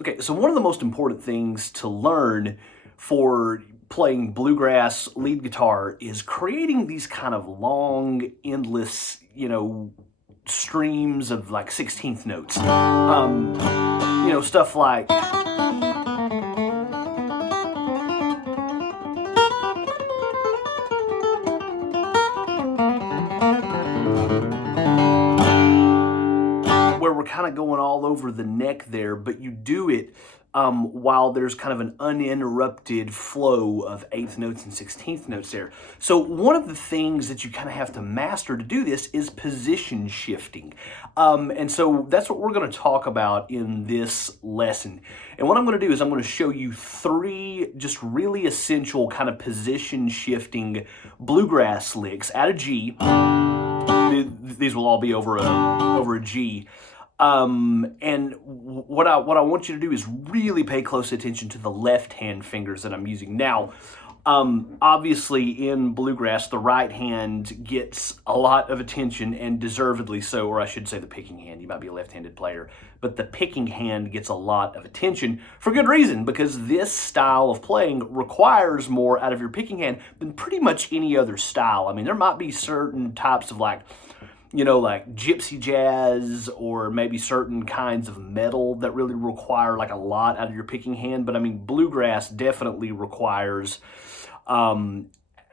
Okay, so one of the most important things to learn for playing bluegrass lead guitar is creating these kind of long, endless, streams of like 16th notes. Stuff like where we're kind of going all over the neck there, but you do it while there's kind of an uninterrupted flow of eighth notes and 16th notes there. So one of the things that you kind of have to master to do this is position shifting. And so that's what we're going to talk about in this lesson. And what I'm going to do is I'm going to show you three just really essential kind of position shifting bluegrass licks at a G. These will all be over a G. And what I want you to do is really pay close attention to the left hand fingers that I'm using. Now, obviously in bluegrass, the right hand gets a lot of attention, and deservedly so, or I should say the picking hand. You might be a left-handed player, but the picking hand gets a lot of attention for good reason, because this style of playing requires more out of your picking hand than pretty much any other style. I mean, there might be certain types of like gypsy jazz or maybe certain kinds of metal that really require like a lot out of your picking hand. But I mean, bluegrass definitely requires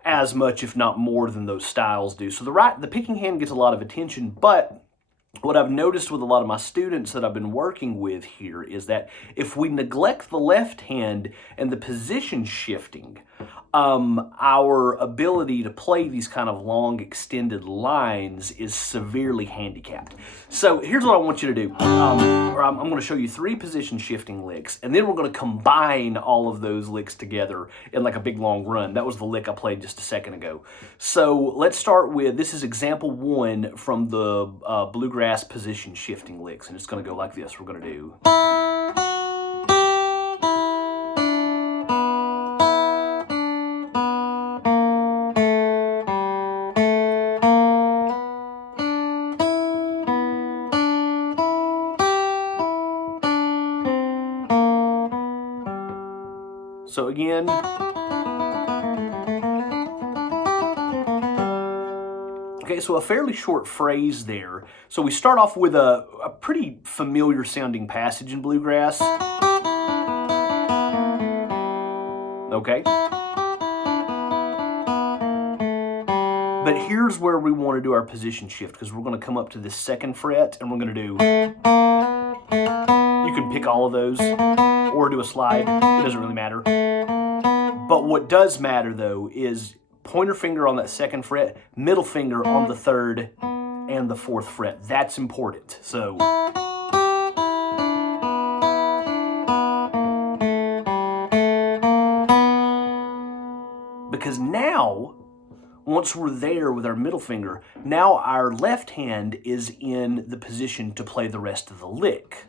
as much, if not more, than those styles do. So the picking hand gets a lot of attention, but what I've noticed with a lot of my students that I've been working with here is that if we neglect the left hand and the position shifting, our ability to play these kind of long extended lines is severely handicapped. So here's what I want you to do. I'm going to show you three position shifting licks, and then we're going to combine all of those licks together in like a big long run. That was the lick I played just a second ago. So let's start with, this is example one from the bluegrass position shifting licks, and it's going to go like this. We're going to do... So again, okay, so a fairly short phrase there. So we start off with a pretty familiar sounding passage in bluegrass. Okay. But here's where we want to do our position shift, because we're going to come up to this second fret and we're going to do... You can pick all of those or do a slide. It doesn't really matter. But what does matter, though, is pointer finger on that second fret, middle finger on the third and the fourth fret. That's important. So... Because now, once we're there with our middle finger, now our left hand is in the position to play the rest of the lick.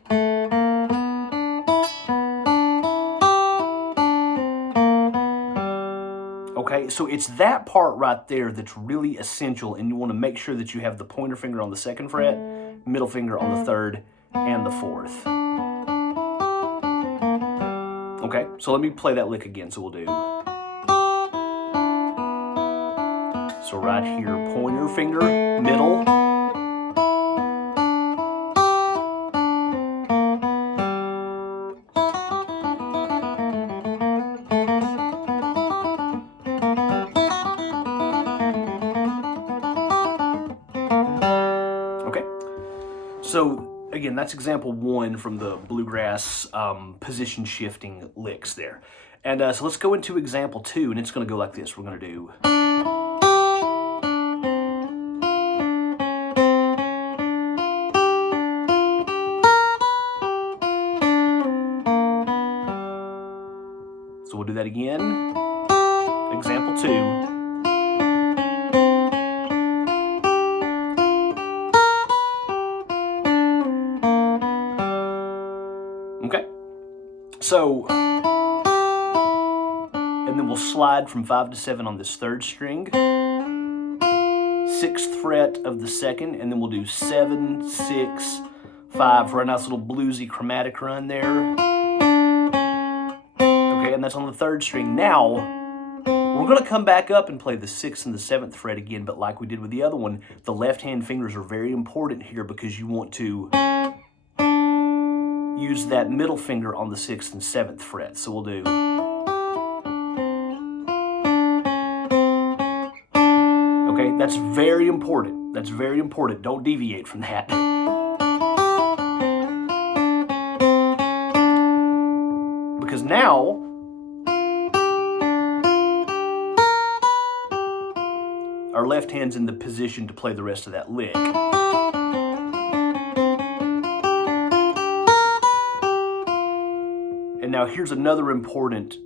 Okay, so it's that part right there that's really essential, and you want to make sure that you have the pointer finger on the second fret, middle finger on the third, and the fourth. Okay, so let me play that lick again. So we'll do... So right here, pointer finger, middle. Okay, so again, that's example one from the bluegrass position shifting licks there. And so let's go into example two, and it's going to go like this. We're going to do... So we'll do that again. Example two. Okay. So, and then we'll slide from 5 to 7 on this third string. 6th fret of the second, and then we'll do 7, 6, 5 for a nice little bluesy chromatic run there. and that's on the 3rd string. Now, we're going to come back up and play the 6th and the 7th fret again, but like we did with the other one, the left-hand fingers are very important here because you want to use that middle finger on the 6th and 7th fret. So we'll do... Okay, that's very important. That's very important. Don't deviate from that. Because now, our left hand's in the position to play the rest of that lick. And now here's another important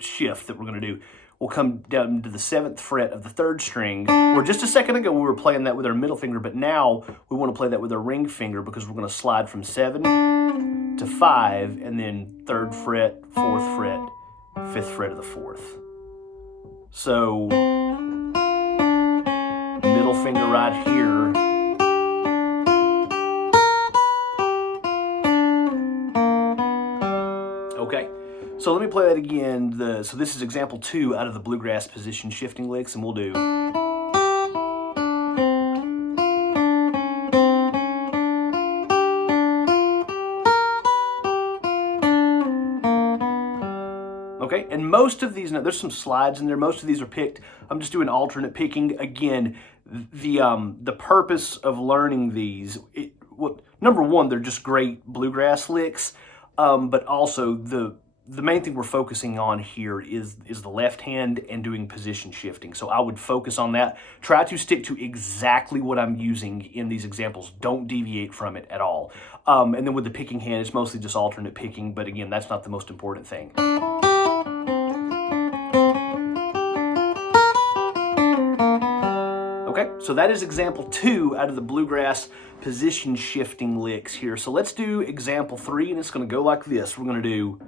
shift that we're going to do. We'll come down to the 7th fret of the 3rd string, where just a second ago we were playing that with our middle finger, but now we want to play that with our ring finger because we're going to slide from 7 to 5, and then 3rd fret, 4th fret, 5th fret of the 4th. So, middle finger right here. Okay, so let me play that again. So this is example 2 out of the Bluegrass position shifting licks, and we'll do... Okay, and most of these, now there's some slides in there, most of these are picked. I'm just doing alternate picking. Again, the purpose of learning these, well, number one, they're just great bluegrass licks, but also the main thing we're focusing on here is the left hand and doing position shifting. So I would focus on that. Try to stick to exactly what I'm using in these examples. Don't deviate from it at all. And then with the picking hand, it's mostly just alternate picking, but again, that's not the most important thing. Okay, so that is example 2 out of the Bluegrass position shifting licks here. So let's do example 3, and it's going to go like this. We're going to do...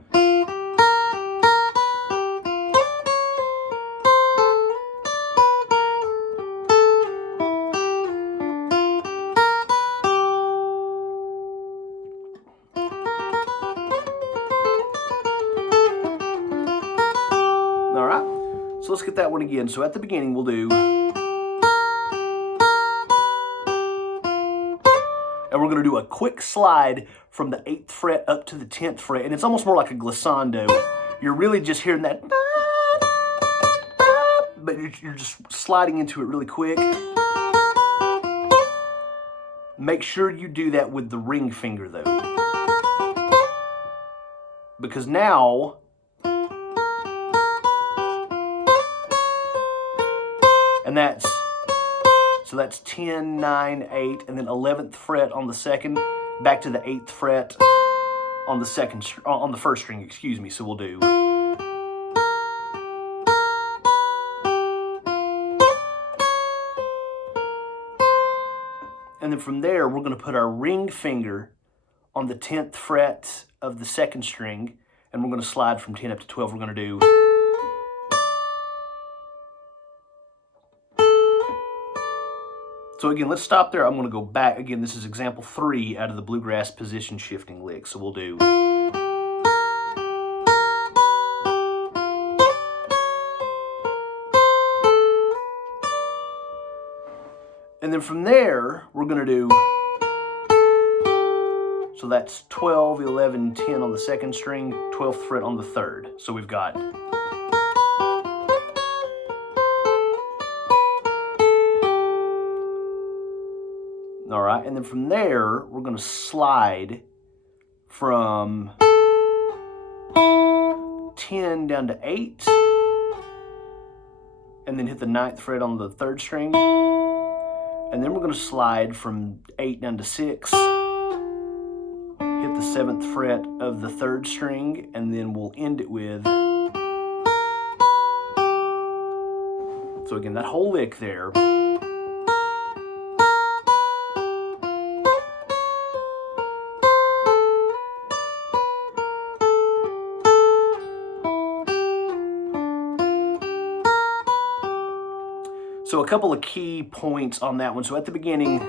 All right, so let's get that one again. So at the beginning, we'll do... And we're going to do a quick slide from the 8th fret up to the 10th fret. And it's almost more like a glissando. You're really just hearing that, but you're just sliding into it really quick. Make sure you do that with the ring finger though. Because now, and that's... So that's 10, 9, 8, and then 11th fret on the 2nd, back to the 8th fret on the 1st string, excuse me. So we'll do. And then from there, we're going to put our ring finger on the 10th fret of the 2nd string, and we're going to slide from 10 up to 12. We're going to do... So again, let's stop there. I'm going to go back. Again, this is example 3 out of the Bluegrass position shifting lick. So we'll do... And then from there, we're going to do... So that's 12, 11, 10 on the 2nd string, 12th fret on the 3rd. So we've got... All right, and then from there, we're going to slide from 10 down to 8, and then hit the 9th fret on the 3rd string, and then we're going to slide from 8 down to 6, hit the 7th fret of the 3rd string, and then we'll end it with... So again, that whole lick there... So a couple of key points on that one. So at the beginning,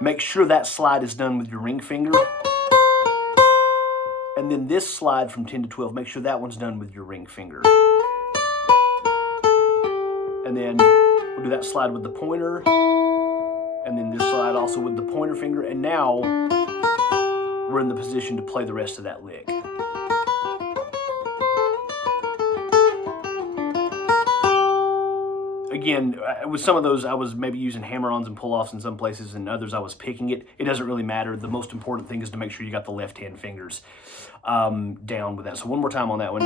make sure that slide is done with your ring finger. And then this slide from 10 to 12, make sure that one's done with your ring finger. And then we'll do that slide with the pointer, and then this slide also with the pointer finger, and now we're in the position to play the rest of that lick. Again, with some of those, I was maybe using hammer-ons and pull-offs in some places, and others I was picking it. It doesn't really matter. The most important thing is to make sure you got the left-hand fingers down with that. So one more time on that one.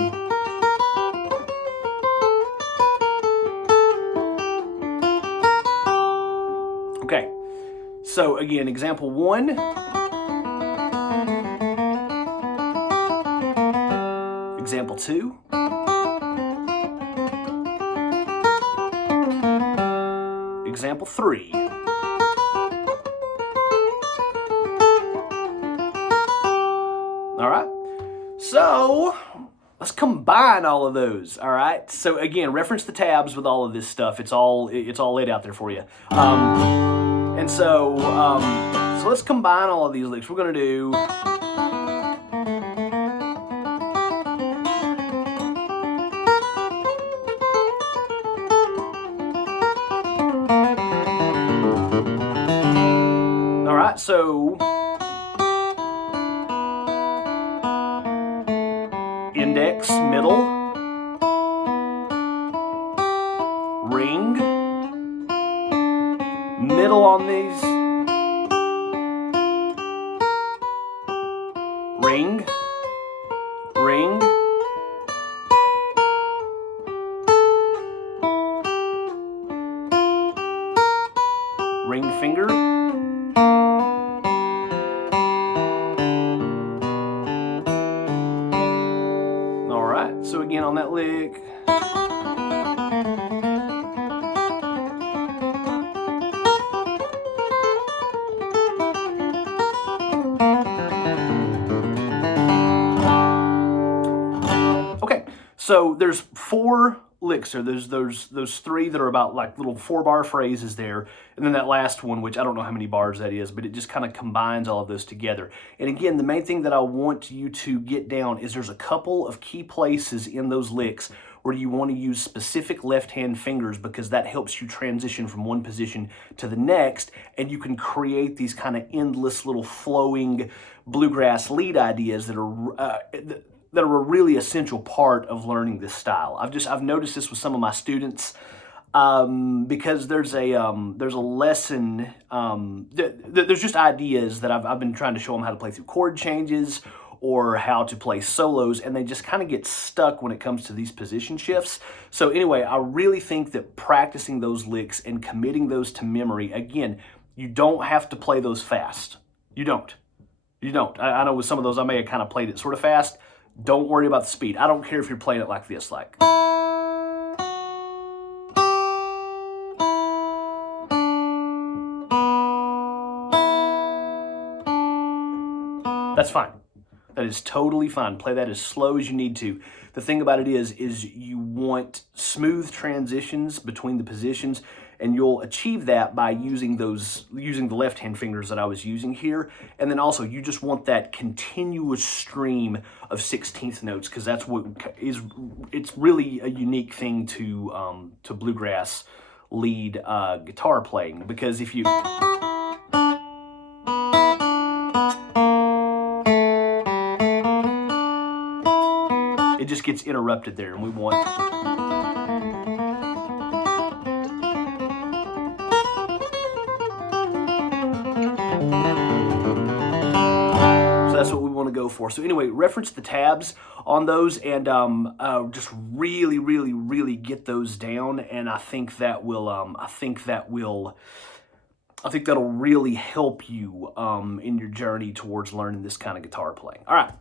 Okay, so again, example 1. Example 2. Example 3. All right, so let's combine all of those. All right, so again, reference the tabs with all of this stuff. It's all laid out there for you. And so let's combine all of these licks. We're gonna do all right, so index, middle, ring, middle on these, ring, ring, ring finger, all right, so again on that lick, so there's 4 licks there. There's those 3 that are about like little 4-bar phrases there, and then that last one, which I don't know how many bars that is, but it just kind of combines all of those together. And again, the main thing that I want you to get down is there's a couple of key places in those licks where you want to use specific left-hand fingers, because that helps you transition from one position to the next, and you can create these kind of endless little flowing bluegrass lead ideas that are a really essential part of learning this style. I've noticed this with some of my students because there's a lesson, there's just ideas that I've been trying to show them how to play through chord changes or how to play solos, and they just kind of get stuck when it comes to these position shifts. So anyway, I really think that practicing those licks and committing those to memory, again, you don't have to play those fast. You don't. I know with some of those I may have kind of played it sort of fast. Don't worry about the speed. I don't care if you're playing it like this, like. That's fine. That is totally fine. Play that as slow as you need to. The thing about it is you want smooth transitions between the positions, and you'll achieve that by using the left-hand fingers that I was using here. And then also you just want that continuous stream of 16th notes, because that's what it's really a unique thing to bluegrass lead guitar playing, because if you it just gets interrupted there, and we want so that's what we want to go for. So anyway, reference the tabs on those, and just really get those down, and I think that'll really help you in your journey towards learning this kind of guitar playing. All right.